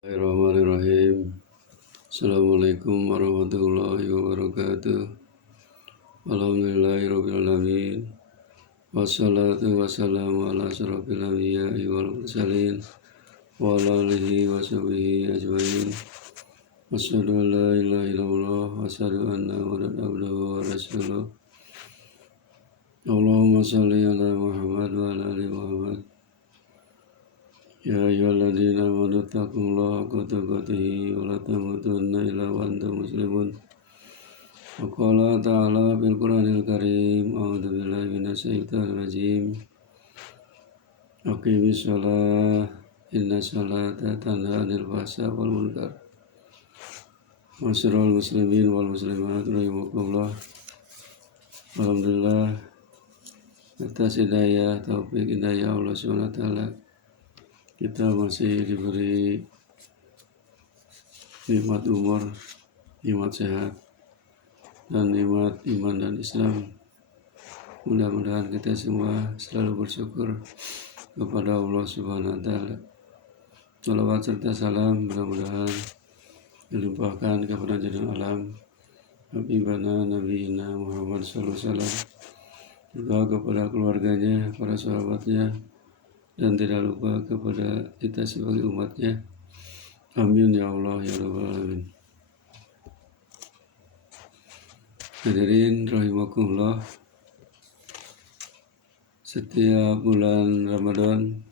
Bismillahirrahmanirrahim. Assalamualaikum warahmatullahi wabarakatuh. Alhamdulillahirrabbilalamin. Wassalatu wassalamu ala asyrafil anbiya'i wal mursalin wa ala alihi wa sahbihi ajmain. Asyhadu an la ilaha illallah wa asyhadu anna muhammadan abduhu wa rasuluh. Allahumma shalli ala Muhammad wa ala ali Muhammad. Ya ayyuhalladzina amanu taqullaha haqqa tuqatih wa la tamutunna illa wa antum muslimun. Wa qala ta'ala fil Qur'anil Karim, a'udzu billahi minasyaitonir rajim. Aqimis shalah inna sholata tanha 'anil fahsya'i wal munkar. Masyarul muslimin wal muslimat rahimakumullah. Alhamdulillah atas hidayah taufik hidayah Allah Subhanahu wa taala, kita masih diberi nikmat umur, nikmat sehat, dan nikmat iman dan Islam. Mudah-mudahan kita semua selalu bersyukur kepada Allah Subhanahu wa taala. Shalawat serta salam mudah-mudahan dilimpahkan kepada junjungan alam Habibana Nabiyina Muhammad sallallahu alaihi wasallam, juga kepada keluarganya, para sahabatnya, dan tidak lupa kepada kita sebagai umatnya. Amin ya Allah ya Rabbal Alamin. Hadirin rahimakumullah, setiap bulan Ramadan,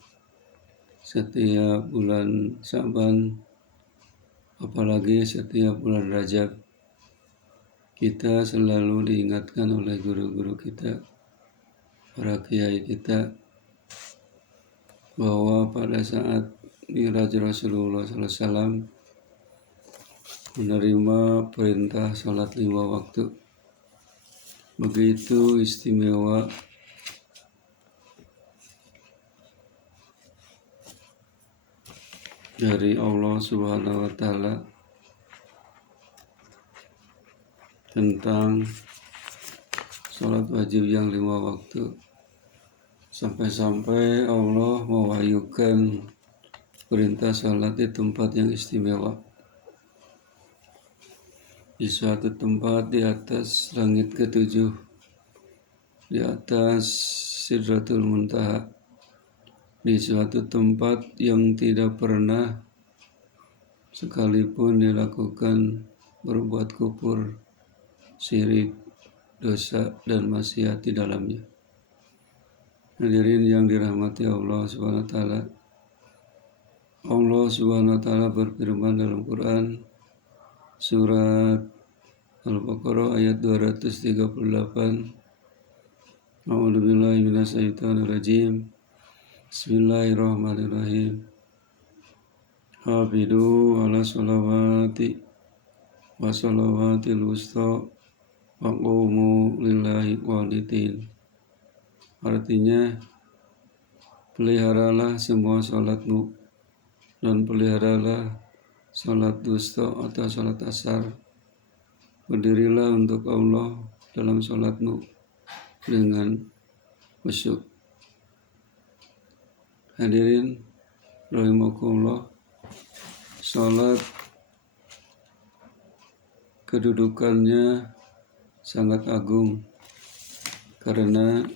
setiap bulan Sya'ban, apalagi setiap bulan Rajab, kita selalu diingatkan oleh guru-guru kita, para kiai kita, bahwa pada saat Mi'raj Rasulullah SAW menerima perintah sholat 5 waktu, begitu istimewa dari Allah Subhanahu wa taala tentang sholat wajib yang 5 waktu. Sampai-sampai Allah mewahyukan perintah salat di tempat yang istimewa, di suatu tempat di atas langit ketujuh, di atas Sidratul Muntaha, di suatu tempat yang tidak pernah sekalipun dilakukan berbuat kufur, syirik, dosa, dan maksiat di dalamnya. Hadirin yang dirahmati Allah Subhanahu wa taala, Allah Subhanahu wa taala berfirman dalam Quran surat Al-Baqarah ayat 238. A'udzubillahi minasyaitonirrajim. Bismillahirrahmanirrahim. Hafidu ala sholawati wa sholawatil wusta wa qumu lillahi qanitin. Artinya, peliharalah semua sholatmu dan peliharalah sholat wusta atau sholat asar. Berdirilah untuk Allah dalam sholatmu dengan khusyuk. Hadirin rahimakumullah, sholat kedudukannya sangat agung karena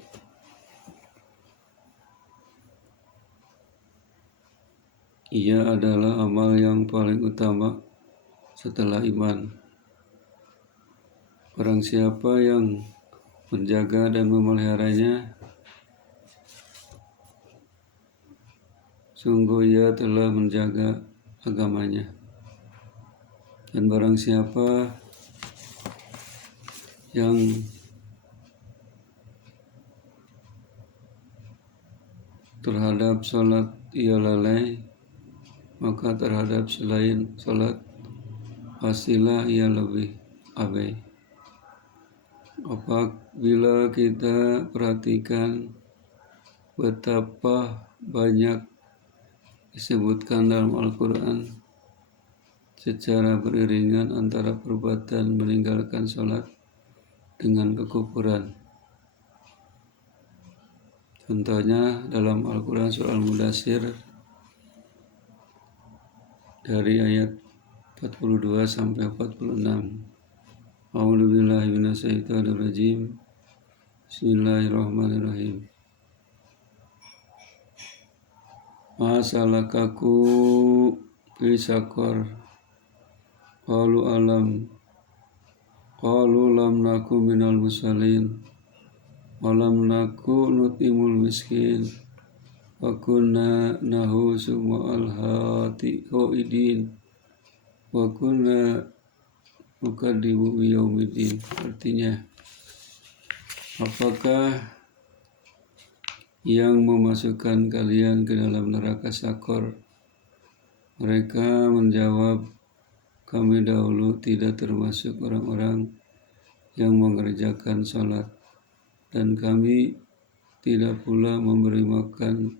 ia adalah amal yang paling utama setelah iman. Barang siapa yang menjaga dan memeliharanya, sungguh ia telah menjaga agamanya. Dan barang siapa yang terhadap sholat ia lalai, maka terhadap selain sholat pastilah ia lebih abai. Apabila kita perhatikan betapa banyak disebutkan dalam Al-Quran secara beriringan antara perbuatan meninggalkan sholat dengan kekufuran. Contohnya dalam Al-Quran surah Al-Mudaththir dari ayat 42 sampai 46. A'udzubillahi minasyaitonirrajim. Bismillahirrahmanirrahim. Ma salakaku fi sakor. Qalu lam naku minal musallin wa lam naku nutimul miskin wa kunna nahusu ma'al hoidin wa kunna nukadzibu biyaumiddin. Artinya, apakah yang memasukkan kalian ke dalam neraka sakor? Mereka menjawab, kami dahulu tidak termasuk orang-orang yang mengerjakan sholat, dan kami tidak pula memberi makan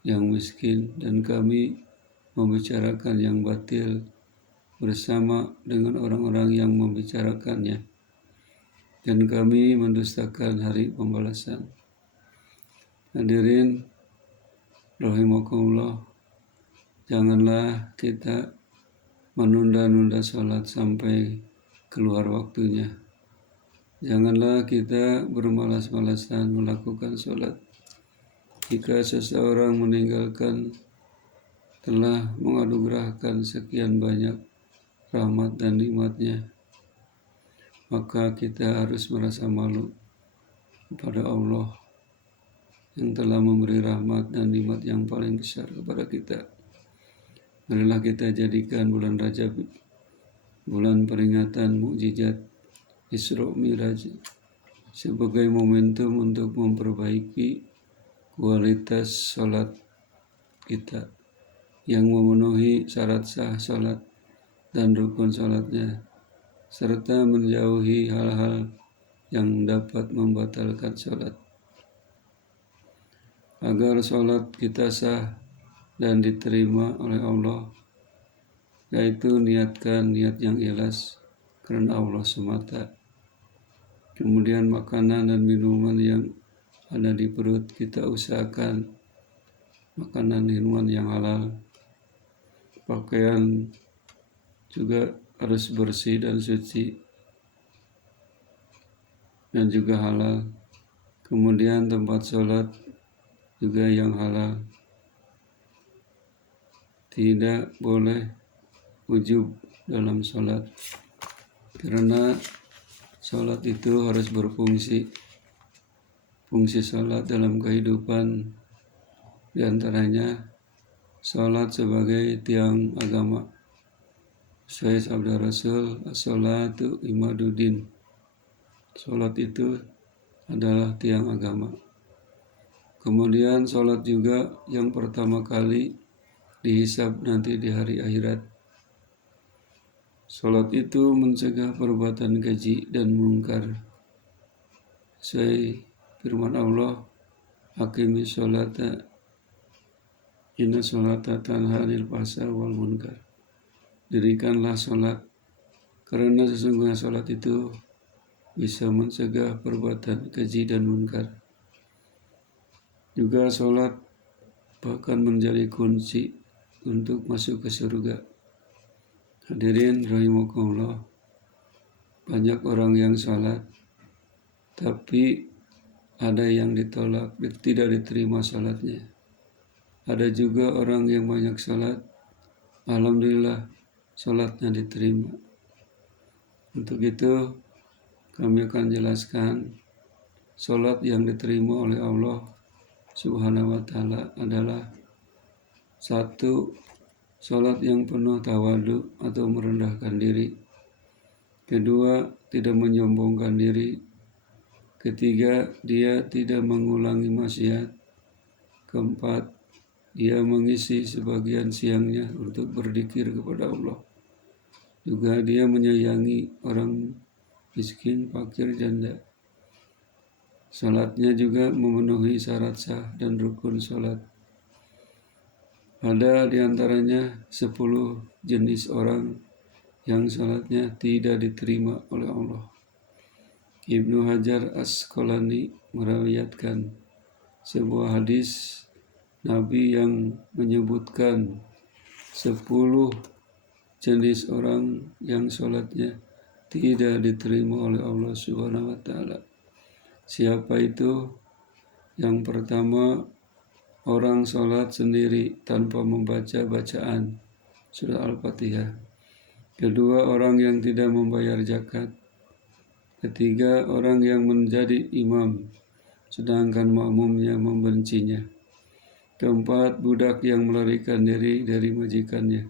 yang miskin, dan kami membicarakan yang batil bersama dengan orang-orang yang membicarakannya, dan kami mendustakan hari pembalasan. Hadirin rahimakumullah, janganlah kita menunda-nunda sholat sampai keluar waktunya. Janganlah kita bermalas-malasan melakukan sholat. Jika seseorang meninggalkan, telah menganugerahkan sekian banyak rahmat dan nikmatnya, maka kita harus merasa malu kepada Allah yang telah memberi rahmat dan nikmat yang paling besar kepada kita. Marilah kita jadikan bulan Rajab bulan peringatan mukjizat Isra Mi'raj sebagai momentum untuk memperbaiki kualitas sholat kita yang memenuhi syarat sah sholat dan rukun sholatnya, serta menjauhi hal-hal yang dapat membatalkan sholat. Agar sholat kita sah dan diterima oleh Allah, yaitu niatkan niat yang ikhlas karena Allah semata. Kemudian makanan dan minuman yang ada di perut kita usahakan makanan minuman yang halal. Pakaian juga harus bersih dan suci dan juga halal. Kemudian tempat sholat juga yang halal. Tidak boleh ujub dalam sholat, karena sholat itu harus berfungsi. Fungsi sholat dalam kehidupan diantaranya sholat sebagai tiang agama. Sesuai sabda Rasul, as-sholatu imaduddin. Sholat itu adalah tiang agama. Kemudian sholat juga yang pertama kali dihisab nanti di hari akhirat. Sholat itu mencegah perbuatan keji dan mungkar. Sesuai firman Allah, aqimis sholata inna sholata tanha 'anil fahsya'i wal munkar. Dirikanlah sholat, karena sesungguhnya sholat itu bisa mencegah perbuatan keji dan munkar. Juga sholat bahkan menjadi kunci untuk masuk ke surga. Hadirin rahimakumullah, banyak orang yang sholat, tapi ada yang ditolak, tidak diterima sholatnya. Ada juga orang yang banyak sholat, alhamdulillah sholatnya diterima. Untuk itu kami akan jelaskan sholat yang diterima oleh Allah Subhanahu wa ta'ala adalah: 1. Sholat yang penuh tawadu atau merendahkan diri. 2. Tidak menyombongkan diri. 3. Dia tidak mengulangi maksiat. 4. Dia mengisi sebagian siangnya untuk berzikir kepada Allah. Juga dia menyayangi orang miskin, fakir, janda. Salatnya juga memenuhi syarat sah dan rukun salat. Ada diantaranya 10 jenis orang yang salatnya tidak diterima oleh Allah. Ibnu Hajar Asqalani meriwayatkan sebuah hadis Nabi yang menyebutkan 10 jenis orang yang sholatnya tidak diterima oleh Allah Subhanahu wa Ta'ala. Siapa itu? Yang pertama, orang sholat sendiri tanpa membaca bacaan surah Al-Fatihah. Kedua, orang yang tidak membayar zakat. Ketiga, orang yang menjadi imam sedangkan makmumnya membencinya. Keempat, budak yang melarikan diri dari majikannya.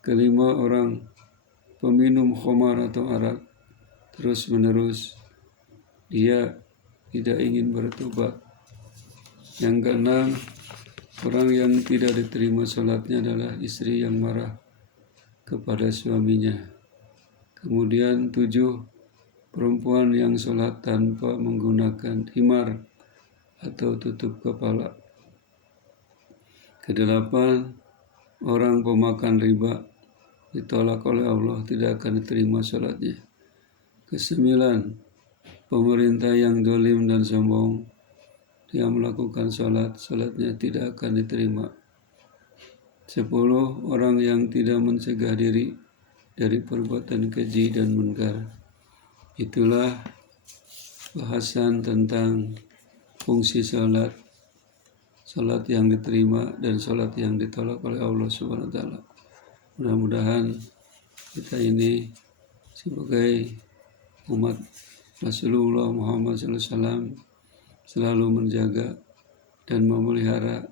Kelima, orang peminum khamar atau arak terus menerus, dia tidak ingin bertobat. Yang keenam, orang yang tidak diterima sholatnya adalah istri yang marah kepada suaminya. Kemudian 7, perempuan yang sholat tanpa menggunakan himar atau tutup kepala. Kedelapan, orang pemakan riba ditolak oleh Allah, tidak akan diterima sholatnya. Kesembilan, pemerintah yang zalim dan sombong, dia melakukan sholatnya tidak akan diterima. 10, orang yang tidak mencegah diri dari perbuatan keji dan munkar. Itulah bahasan tentang fungsi sholat yang diterima dan sholat yang ditolak oleh Allah Subhanahu wa Ta'ala. Mudah-mudahan kita ini sebagai umat Rasulullah Muhammad SAW selalu menjaga dan memelihara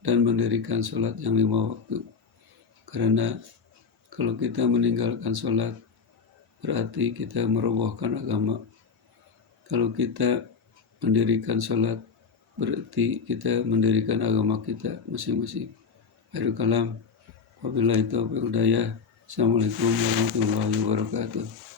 dan mendirikan sholat yang 5 waktu. Karena kalau kita meninggalkan sholat, berarti kita merobohkan agama. Kalau kita mendirikan sholat, berarti kita mendirikan agama kita masing-masing. Akhirul kalam, wabillahi taufiq wal hidayah. Assalamualaikum warahmatullahi wabarakatuh.